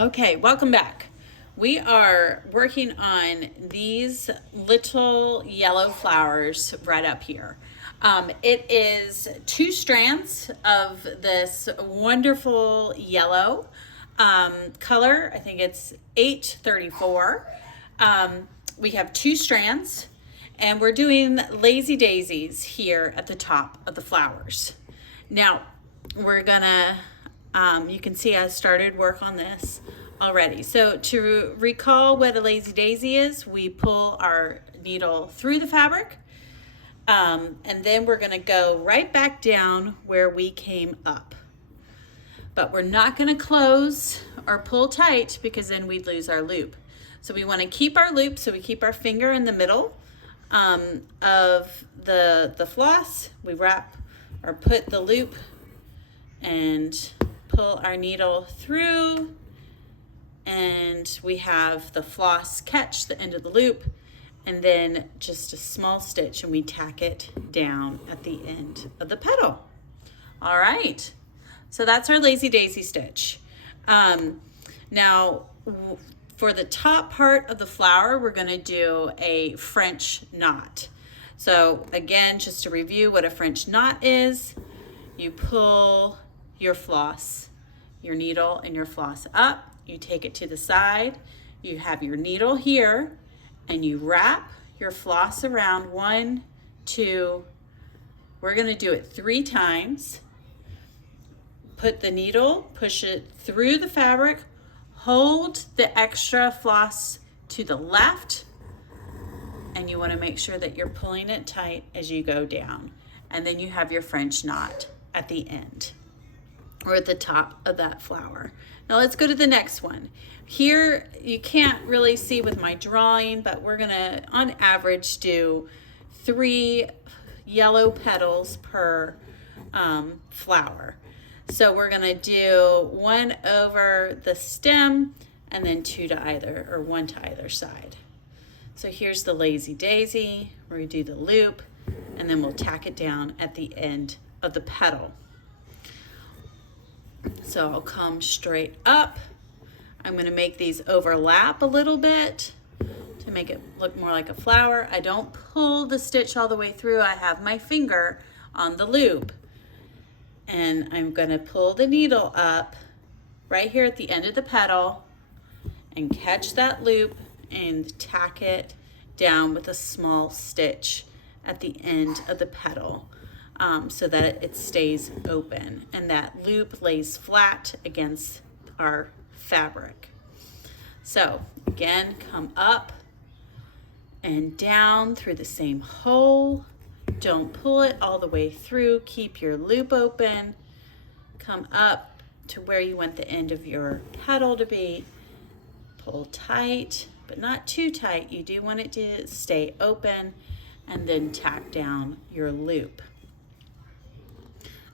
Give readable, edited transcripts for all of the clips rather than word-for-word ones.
Okay, welcome back. We are working on these little yellow flowers right up here. It is 2 strands of this wonderful yellow color. I think it's 834. We have 2 strands, and we're doing lazy daisies here at the top of the flowers. Now, we're gonna you can see I started work on this already. So to recall what a lazy daisy is, we pull our needle through the fabric, and then we're going to go right back down where we came up. But we're not going to close or pull tight because then we'd lose our loop. So we want to keep our loop, so we keep our finger in the middle of the floss. We wrap or put the loop and pull our needle through, and we have the floss catch the end of the loop, and then just a small stitch, and we tack it down at the end of the petal. All right, so that's our lazy daisy stitch. Now for the top part of the flower, we're going to do a French knot. So again, just to review what a French knot is, you pull your floss, your needle and your floss up, you take it to the side, you have your needle here, and you wrap your floss around 1, 2, we're gonna do it 3 times. Put the needle, push it through the fabric, hold the extra floss to the left, and you wanna make sure that you're pulling it tight as you go down. And then you have your French knot at the end, or at the top of that flower. Now let's go to the next one. Here, you can't really see with my drawing, but we're gonna, on average, do 3 yellow petals per flower. So we're gonna do 1 over the stem, and then 2 to either, or 1 to either side. So here's the lazy daisy. We're gonna do the loop, and then we'll tack it down at the end of the petal. So I'll come straight up. I'm going to make these overlap a little bit to make it look more like a flower. I don't pull the stitch all the way through. I have my finger on the loop, and I'm going to pull the needle up right here at the end of the petal and catch that loop and tack it down with a small stitch at the end of the petal. So that it stays open and that loop lays flat against our fabric. So again, come up and down through the same hole. Don't pull it all the way through. Keep your loop open. Come up to where you want the end of your petal to be. Pull tight, but not too tight. You do want it to stay open, and then tack down your loop.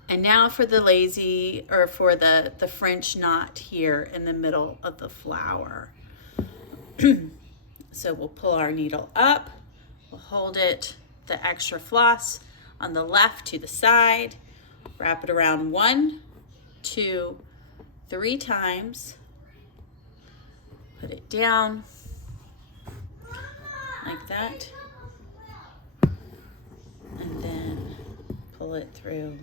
And now for the lazy, or for the French knot here in the middle of the flower. So we'll pull our needle up, we'll hold it, the extra floss on the left to the side, wrap it around 1, 2, 3 times, put it down like that, and then pull it through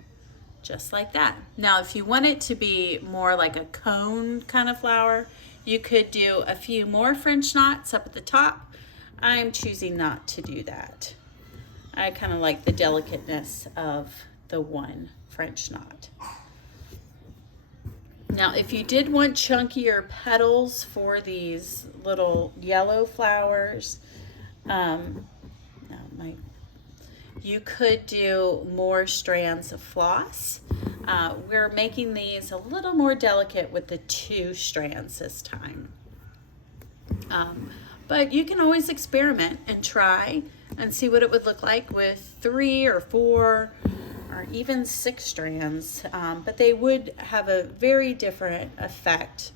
just like that. Now, if you want it to be more like a cone kind of flower, you could do a few more French knots up at the top. I'm choosing not to do that. I kind of like the delicateness of the 1 French knot. Now, if you did want chunkier petals for these little yellow flowers, you could do more strands of floss. We're making these a little more delicate with the 2 strands this time. But you can always experiment and try and see what it would look like with 3 or 4 or even 6 strands. But they would have a very different effect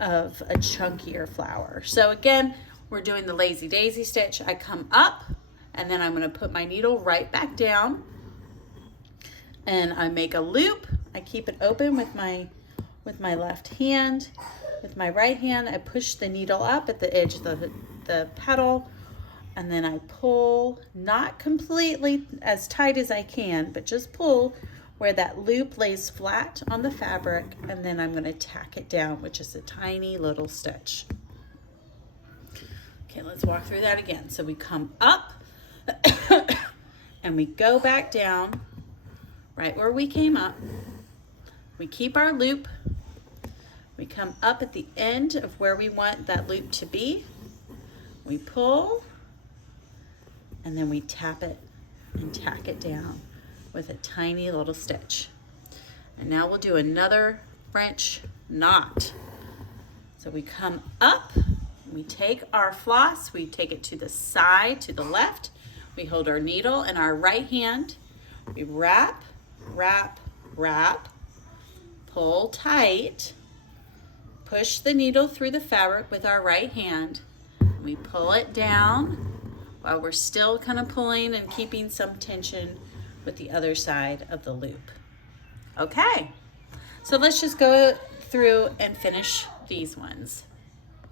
of a chunkier flower. So again, we're doing the lazy daisy stitch. I come up, and then I'm going to put my needle right back down, and I make a loop. I keep it open with my left hand. With my right hand, I push the needle up at the edge of the petal, and then I pull, not completely as tight as I can, but just pull where that loop lays flat on the fabric, and then I'm going to tack it down, which is a tiny little stitch. Okay, let's walk through that again. So we come up and we go back down right where we came up. We keep our loop. We come up at the end of where we want that loop to be. We pull, and then we tap it and tack it down with a tiny little stitch. And now we'll do another French knot. So we come up, we take our floss, we take it to the side, to the left. We hold our needle in our right hand. We wrap, wrap, wrap, pull tight, push the needle through the fabric with our right hand. We pull it down while we're still kind of pulling and keeping some tension with the other side of the loop. Okay, so let's just go through and finish these ones.